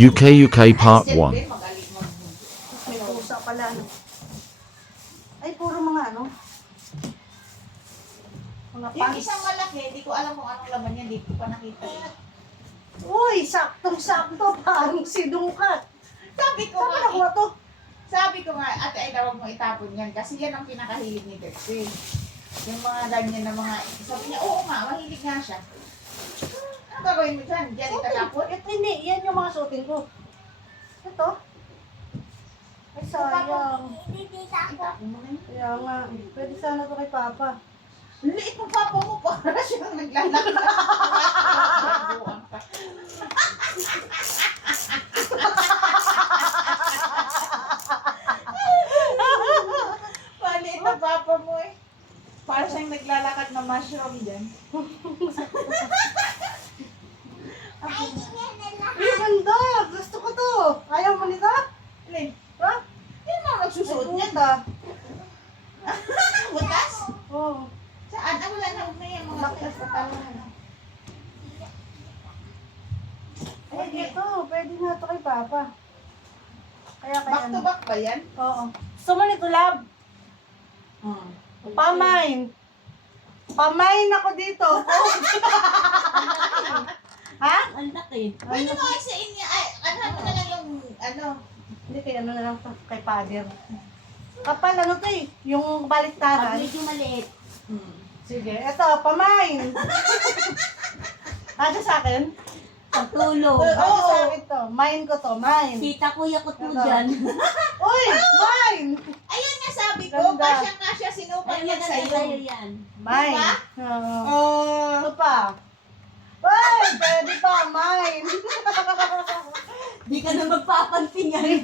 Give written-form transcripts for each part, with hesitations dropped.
UK Part 1. May pusa pala, ano. Ay, puro mga ano. Mga Yung pants. isang malaki, di ko alam kung anong laman niya, di ko pa nakita. Uy, saktong-sakto. Parang sinukat. Sabi ko Saan mo nga, nakuha to? ate ay tawag mo itapon yan kasi yan ang pinakahilig ni Dexter. Yung mga ganyan na mga, sabi niya, oo nga, mahilig nga siya. Ano gagawin mo dyan? Diyan itatapon? Ito, hindi. Yan yung mga suotin ko. Ito. Ay, sayang. Itapon mo na yun. Kaya nga. Pwede sana to kay Papa. Liit ng papa mo para siyang naglalakad. Buwan ka. Maliit ng papa mo eh. Para siyang naglalakad na mushroom dyan. Ay, ganda. Gusto ko to. Ayaw mo nito? Alin? Ha? Yun mo nagsusuot Ay, niyan. puta. Butas? Oo. Saan? Ah, wala na. Huwag na yan. Mga butas pa talunan. Ay, ito. Pwede na to kay Papa. Kaya Back to back ba yan? Oo. Gusto mo nito, love? Pamain. Pamain ako dito. Ha? Ang laki. Pwede mo ay sa inyo. Ay, ano mo na lang yung, ano. Hindi, kaya ano na lang to, kay Father. Kapal, ano to eh, yung Pag baliktaran. medyo maliit. Sige, eto, pamain. Ano sa akin? Pagtulog. Ano sa akin to? Mine ko to, mine. Tita kuya ko po Ano? dyan. Uy, mine! Ayan nga sabi ko, Ganda. kasya-kasya sinukat Ay, yan maganda sa'yo. sa'yo yan. Mine. Diba? Oo. Ano pa? Uy, pwede pa, mine. Di ka na magpapansin yan.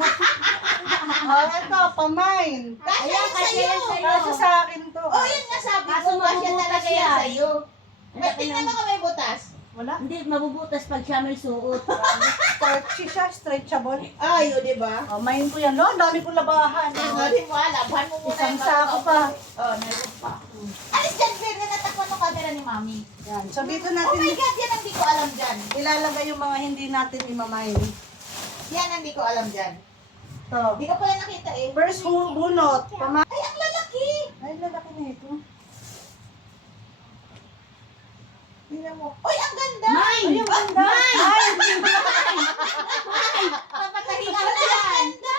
Oh, eto, pamain. Kasya Ayan, yan kasya sa'yo. yan sa'yo. Kaso sa akin to. Oh, yun nga sabi Kaso ko, kasya mabubutas talaga yan yan. sa'yo. May Laki tingnan ng- mo kung may butas. Wala. Hindi, mabubutas pag siya may suot. Stretchy siya, stretchable. Ay, yun, di ba? Oh, mine ko yan. No, ang dami kong labahan. Ano din mo, laban mo muna Isang yung sako pa. Oh, meron pa. Alis dyan, Fer, na natakpan ng camera ni Mami. Yan. So dito Oh my natin God, yan ang di ko alam dyan. ilalagay yung mga hindi natin imamain. Yan ang di ko alam dyan. To. Di ko pala nakita eh. First bunot. Pamain. Ay, ang lalaki. Ay, lalaki na ito. Tingnan mo. Uy, ang ganda. Mine! Ay, ang ganda. Papatahin ka na. Ang ganda.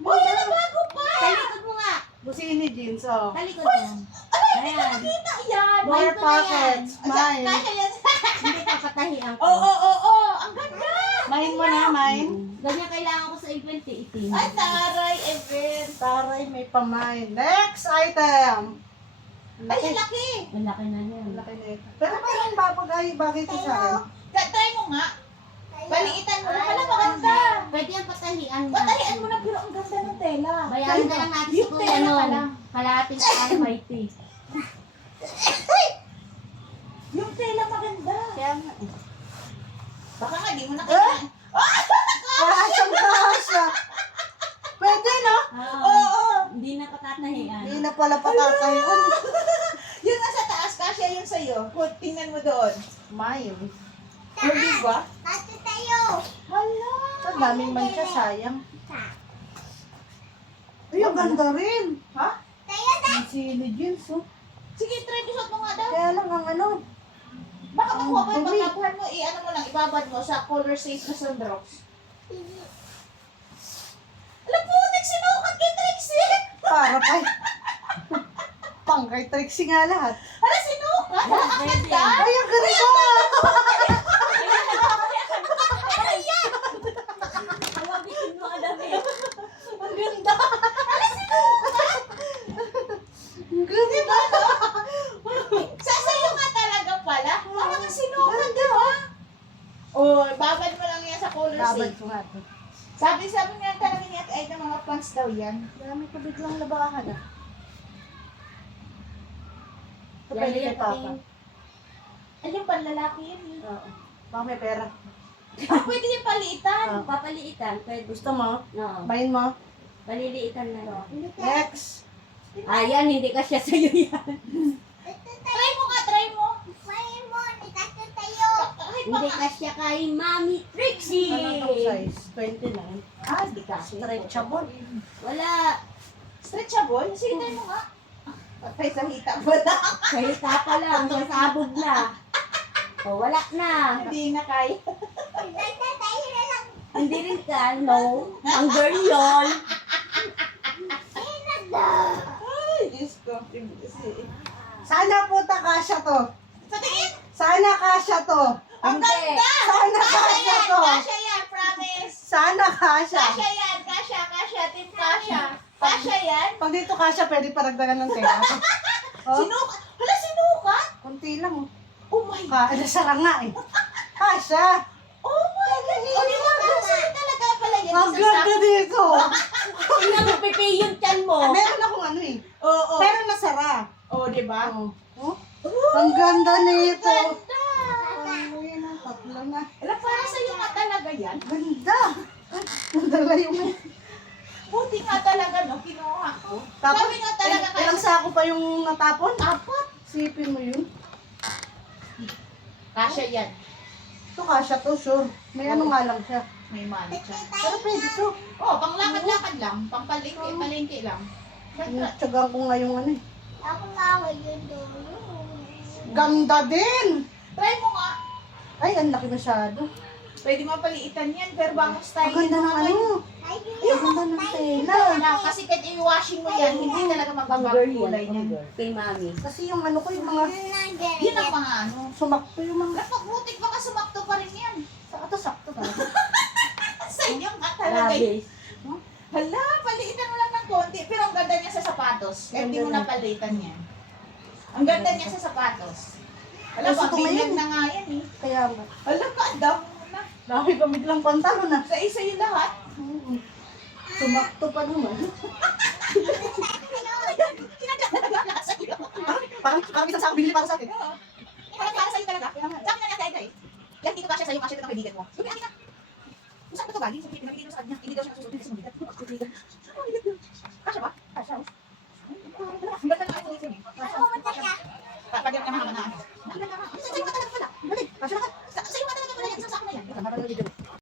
Uy, ano bago pa? Talikod mo nga. Busini jeans, oh. Talikod mo. Ayan. Kita yan. More Mine ko na pockets. Asa- Mine. Kasya yan. Hindi papatahian ko. Oo. Ang ganda. Mine mo na, mine. Ganyan kailangan ko sa event eh, itim. Ay, taray, Ever. Taray, may pamain. Next item. Ay, ang laki. Ang laki na yan. Laki na ito. Pero parang bagay ito sa akin. Try mo nga. Baliitan mo na. Hala, maganda. Pwede yan patahian na. Patahian mo na, pero ang ganda ng tela. Bayaran na lang natin Yung kung tela ano. pa lang. Kalahating almighty. Yung tela maganda. Kaya nga eh. Baka nga, di mo nakita. Kasyang kasya. Pwede, no? Oo. Hindi na patatahian. Hindi na pala patatayon. Yun nga sa taas, kasya yun sa'yo. Tingnan mo doon. Mine. Hindi ba? Hala. Ang daming mancha, sayang. Ay, ang ganda rin. Ha? Ang sili jeans, oh. Sige, try mo mo nga daw. Kaya lang ang ano. Baka makuha mo yung dumi. pagkakuhan mo, ano mo lang, ibabad mo sa color safe na sundrops. Alam po, nagsinukat kay Trixie! Para pa. Pang kay Trixie nga lahat. Hala, sinukat! Hala, ang Pwede. ganda! Ay, ang ganito. Hawabitin mo ang damit. Ang ganda. Ang ganda. Sasayo nga talaga pala. Parang sinukat, di ba? Oh, babad mo lang yan sa color Babad safe. ko nga to. Sabi nga talaga niya ay ng mga pants daw yan. Dami ko biglang labahan, ah. Ito Yan, pwede kay yan, Papa. Ay, yung panlalaki yan eh. Oo. Baka may pera. Ah, pwede yung paliitan. Ah. Papaliitan. Pwede. Gusto mo? Oo. Mine mo? Paliliitan na lang. Next. Ayan, hindi ka siya sa'yo yan. Try mo nga, try mo. Ay, Bakit Hindi mga... kasya kay Mami Trixie. Ano itong size? 29. Ah, di kasi. Stretchable. Wala. Stretchable? Sige, tayo mo nga. Patay sa hita ba na? Salita pa lang. Sasabog na. O, wala na. Hindi na kaya. Hindi rin ka. No. Ang girl yun. Ay, Diyos ko. Sana po kasya to. Sa tingin? Sana kasya to. Ang Hindi. ganda! Sana kasya to. Kasya yan, promise. Sana kasya. Kasya yan, kasya, team kasya. Kasya yan. Pag dito kasya, pwede paragdagan ng tela. Oh, Sinuka? Hala, sinuka? konti lang. Oh my God. Sara nga eh. Kasya. Oh my God. O, di ba? Kasi talaga pala yan. Ang ganda dito. Tingnan mo, Pepe, yung tiyan mo. Meron akong ano eh. Oo. Pero nasara. Oh, di ba? Oh. Oh? Ang ganda nito. Ganda. Ano yun ang tatlo na. Alam, para sa'yo nga talaga yan. Ganda. Nadala yung... Buti nga talaga, no? Kinuha ko. Tapos, Sabi nga talaga ilang sako pa yung natapon? Apat. Sipin mo yun. Kasya yan. Ito kasya to, sure. May ano nga lang siya. May money siya. Pero pwede to. Oh, panglakad-lakad lang. Pangpalengke lang. Tsagaan ko nga yung ano eh. Ganda din! Try mo nga. Ay, ang laki masyado. Pwede mo paliitan yan, pero bangos style. Ang ganda ng ano. Ang ganda ng tela. Wala, kasi kahit i-washing mo yan, hindi talaga Pang magbabago girl kulay yan. niyan. Kay Mami. Kasi yung ano ko, yung mga Yun ang mga ano. sumakto yung mga... Napagbutik baka sumakto pa rin yan. Sakto talaga. Sa inyo nga talaga. Grabe. Hala, paliitan mo lang ng konti. Pero ang ganda niya sa sapatos. Kaya hindi mo Ganda na palitan yan. Ang ganda niya sa sapatos. Hala, Gusto ko pabigyan ngayon. na nga yan eh. Kaya nga. Hala ka, ang dami mo na. Dami pa biglang pantalo na. Sa isa yung lahat. Sumakto pa naman. Parang isang sakong binili para sa akin. Parang para sa'yo talaga. Sa akin na natin eh. Yan, dito kasya sa'yo, kasya ito ng kaibigan mo. Sabi natin na. Saan ba ito galing? Sabi, pinabigay mo sa kanya. Hindi daw siya nasusunod sa mga bigat. Kasya ba? Kasya. Ang ganda ng iPhone 18 eh. Pagyan ka mahama na.